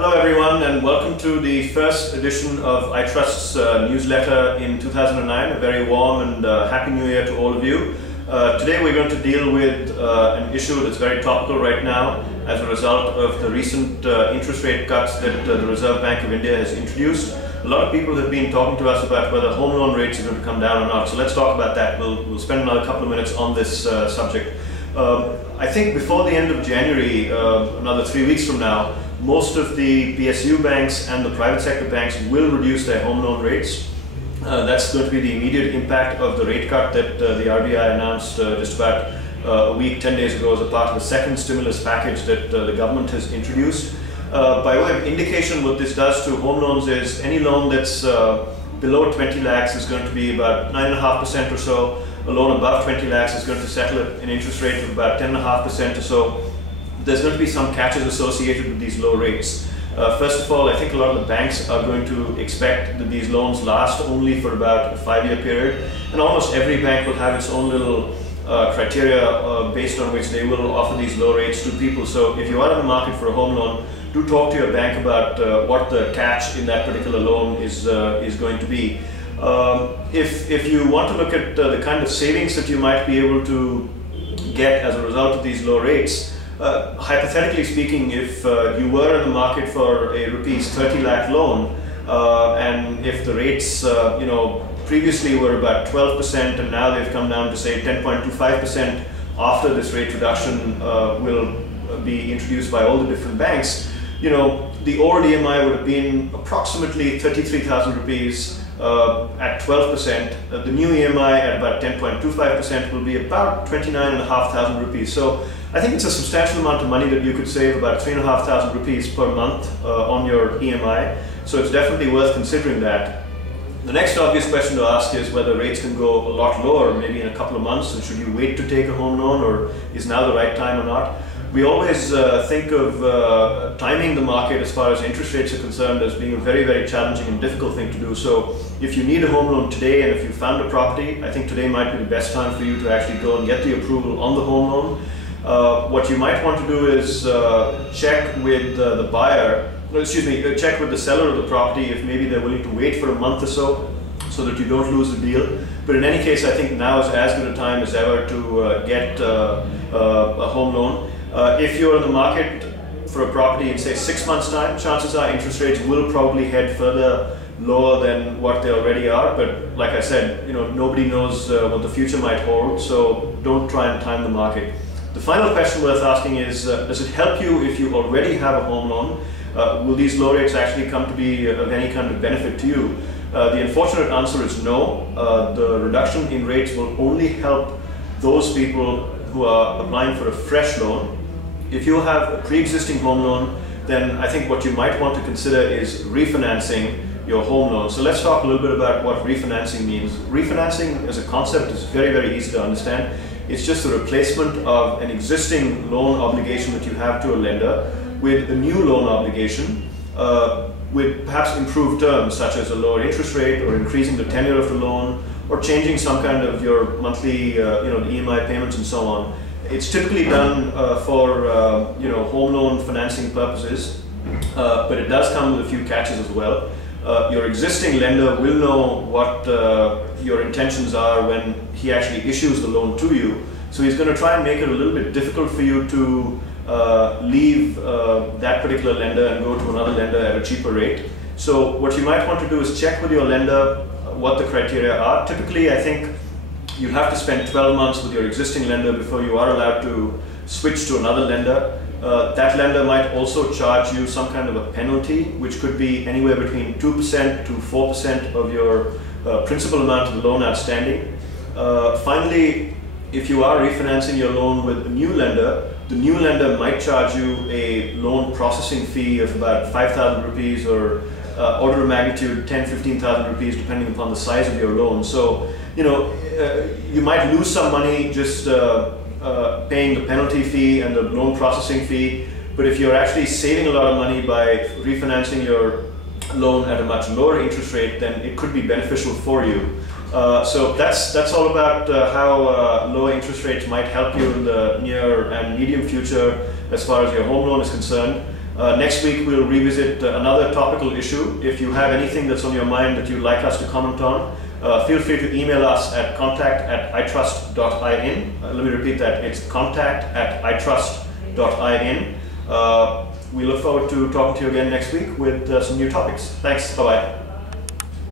Hello everyone, and welcome to the first edition of iTrust's newsletter in 2009. A very warm and happy new year to all of you. Today we're going to deal with an issue that's very topical right now as a result of the recent interest rate cuts that the Reserve Bank of India has introduced. A lot of people have been talking to us about whether home loan rates are going to come down or not, so let's talk about that. We'll spend another couple of minutes on this subject. I think before the end of January, another 3 weeks from now, most of the PSU banks and the private sector banks will reduce their home loan rates. That's going to be the immediate impact of the rate cut that the RBI announced just about a week, 10 days ago as a part of the second stimulus package that the government has introduced. By way of indication, what this does to home loans is any loan that's below 20 lakhs is going to be about 9.5% or so. A loan above 20 lakhs is going to settle at an interest rate of about 10.5% or so. There's going to be some catches associated with these low rates. First of all, I think a lot of the banks are going to expect that these loans last only for about a 5-year period, and almost every bank will have its own little criteria based on which they will offer these low rates to people. So if you are in the market for a home loan, do talk to your bank about what the catch in that particular loan is going to be. If you want to look at the kind of savings that you might be able to get as a result of these low rates, hypothetically speaking, if you were in the market for a rupees 30 lakh loan, and if the rates previously were about 12% and now they've come down to say 10.25% after this rate reduction will be introduced by all the different banks, the old EMI would have been approximately 33,000 rupees at 12%. The new EMI at about 10.25% will be about 29,500 rupees. So I think it's a substantial amount of money that you could save, about 3,500 rupees per month on your EMI. So it's definitely worth considering that. The next obvious question to ask is whether rates can go a lot lower, maybe in a couple of months, and should you wait to take a home loan, or is now the right time or not? We always think of timing the market as far as interest rates are concerned as being a very, very challenging and difficult thing to do. So if you need a home loan today and if you found a property, I think today might be the best time for you to actually go and get the approval on the home loan. What you might want to do is check with the buyer, check with the seller of the property if maybe they're willing to wait for a month or so that you don't lose the deal. But in any case, I think now is as good a time as ever to get a home loan. If you're in the market for a property in say 6 months' time, chances are interest rates will probably head further lower than what they already are. But like I said, nobody knows what the future might hold, so don't try and time the market. The final question worth asking is, does it help you if you already have a home loan? Will these low rates actually come to be of any kind of benefit to you? The unfortunate answer is no. The reduction in rates will only help those people who are applying for a fresh loan. If you have a pre-existing home loan, then I think what you might want to consider is refinancing your home loan. So let's talk a little bit about what refinancing means. Refinancing as a concept is very, very easy to understand. It's just a replacement of an existing loan obligation that you have to a lender with a new loan obligation with perhaps improved terms, such as a lower interest rate or increasing the tenure of the loan or changing some kind of your monthly the EMI payments and so on. It's typically done for home loan financing purposes, but it does come with a few catches as well. Your existing lender will know what your intentions are when he actually issues the loan to you. So he's going to try and make it a little bit difficult for you to leave that particular lender and go to another lender at a cheaper rate. So what you might want to do is check with your lender what the criteria are. Typically, I think you have to spend 12 months with your existing lender before you are allowed to switch to another lender. That lender might also charge you some kind of a penalty, which could be anywhere between 2% to 4% of your principal amount of the loan outstanding. Finally, if you are refinancing your loan with a new lender, the new lender might charge you a loan processing fee of about 5,000 rupees or order of magnitude 10,000–15,000 rupees depending upon the size of your loan. So you might lose some money just paying the penalty fee and the loan processing fee, but if you're actually saving a lot of money by refinancing your loan at a much lower interest rate, then it could be beneficial for you. So that's all about how lower interest rates might help you in the near and medium future as far as your home loan is concerned. Next week we'll revisit another topical issue. If you have anything that's on your mind that you'd like us to comment on, feel free to email us at contact@itrust.in. Let me repeat that, it's contact@itrust.in. We look forward to talking to you again next week with some new topics. Thanks, bye-bye.